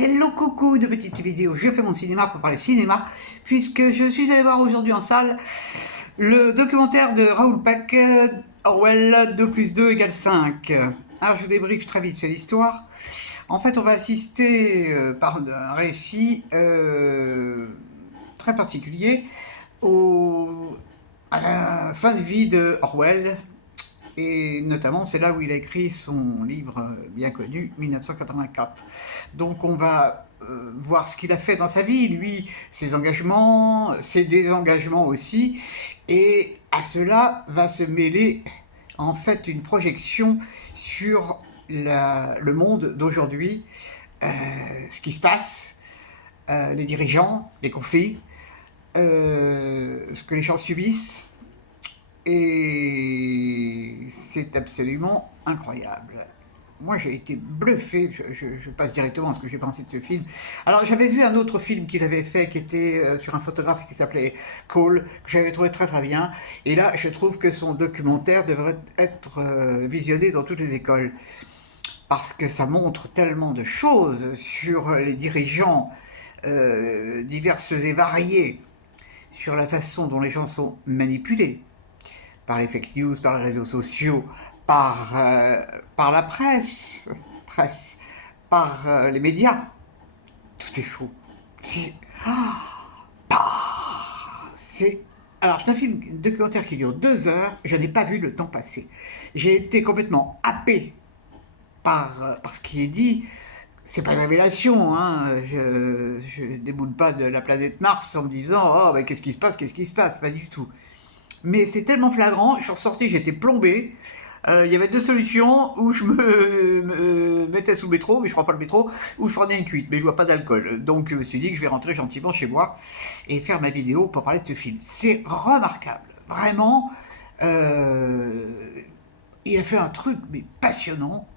Hello coucou de petites vidéos, je fais mon cinéma pour parler cinéma, puisque je suis allé voir aujourd'hui en salle le documentaire de Raoul Peck, Orwell 2 plus 2 égale 5. Alors je vous débriefe très vite sur l'histoire. En fait on va assister par un récit très particulier à la fin de vie de Orwell. Et notamment, c'est là où il a écrit son livre bien connu, 1984. Donc on va voir ce qu'il a fait dans sa vie, lui, ses engagements, ses désengagements aussi. Et à cela va se mêler en fait une projection sur le monde d'aujourd'hui, ce qui se passe, les dirigeants, les conflits, ce que les gens subissent. Et c'est absolument incroyable. Moi, j'ai été bluffé. Je passe directement à ce que j'ai pensé de ce film. Alors, j'avais vu un autre film qu'il avait fait, qui était sur un photographe qui s'appelait Cole, que j'avais trouvé très très bien. Et là, je trouve que son documentaire devrait être visionné dans toutes les écoles. Parce que ça montre tellement de choses sur les dirigeants diverses et variées, sur la façon dont les gens sont manipulés par les fake news, par les réseaux sociaux, par la presse, par les médias. Tout est faux. Alors, c'est un film documentaire qui dure 2 heures, je n'ai pas vu le temps passer. J'ai été complètement happé par ce qui est dit. C'est pas une révélation, hein. Je déboule pas de la planète Mars en me disant « Oh, ben, qu'est-ce qui se passe ?» Pas du tout. Mais c'est tellement flagrant, je suis ressorti, j'étais plombé. Il y avait 2 solutions, où je me mettais sous le métro, mais je prends pas le métro, ou je prenais une cuite, mais je bois pas d'alcool. Donc je me suis dit que je vais rentrer gentiment chez moi et faire ma vidéo pour parler de ce film. C'est remarquable, vraiment. Il a fait un truc mais passionnant.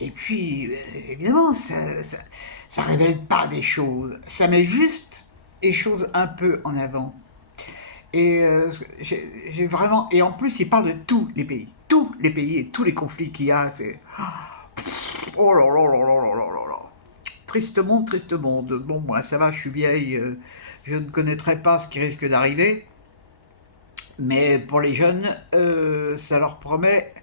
Et puis, évidemment, ça révèle pas des choses, ça met juste des choses un peu en avant. Et j'ai vraiment. Et en plus, il parle de tous les pays et tous les conflits qu'il y a. Oh là là là là là là là. Triste monde, triste monde. Bon, moi, ça va, je suis vieille, je ne connaîtrai pas ce qui risque d'arriver. Mais pour les jeunes, ça leur promet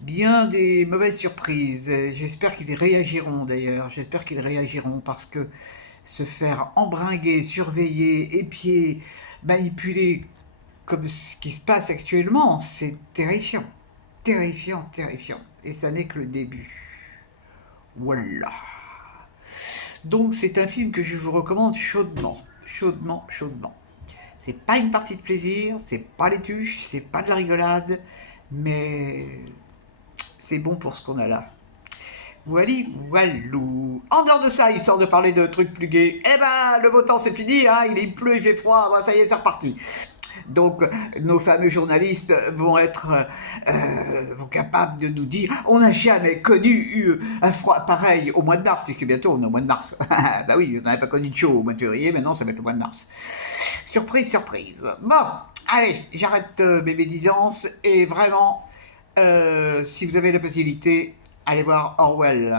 bien des mauvaises surprises. J'espère qu'ils réagiront d'ailleurs. J'espère qu'ils réagiront parce que se faire embringuer, surveiller, épier, manipuler comme ce qui se passe actuellement, c'est terrifiant. Terrifiant, terrifiant. Et ça n'est que le début. Voilà. Donc c'est un film que je vous recommande chaudement. Chaudement, chaudement. C'est pas une partie de plaisir, c'est pas les tuches, c'est pas de la rigolade, mais c'est bon pour ce qu'on a là. Voilà, voilou. En dehors de ça, histoire de parler de trucs plus gays, eh ben, le beau temps c'est fini, hein, il pleut, il fait froid, ben, ça y est, c'est reparti. Donc, nos fameux journalistes vont être capables de nous dire on n'a jamais connu un froid pareil au mois de mars, puisque bientôt on est au mois de mars. Bah oui, on n'avait pas connu de chaud au mois de février, maintenant ça va être le mois de mars. Surprise, surprise. Bon, allez, j'arrête mes médisances et vraiment, si vous avez la possibilité, allez voir Orwell.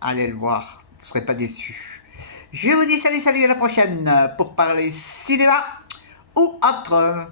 Allez le voir, vous ne serez pas déçus. Je vous dis salut, salut, à la prochaine pour parler cinéma ou autre.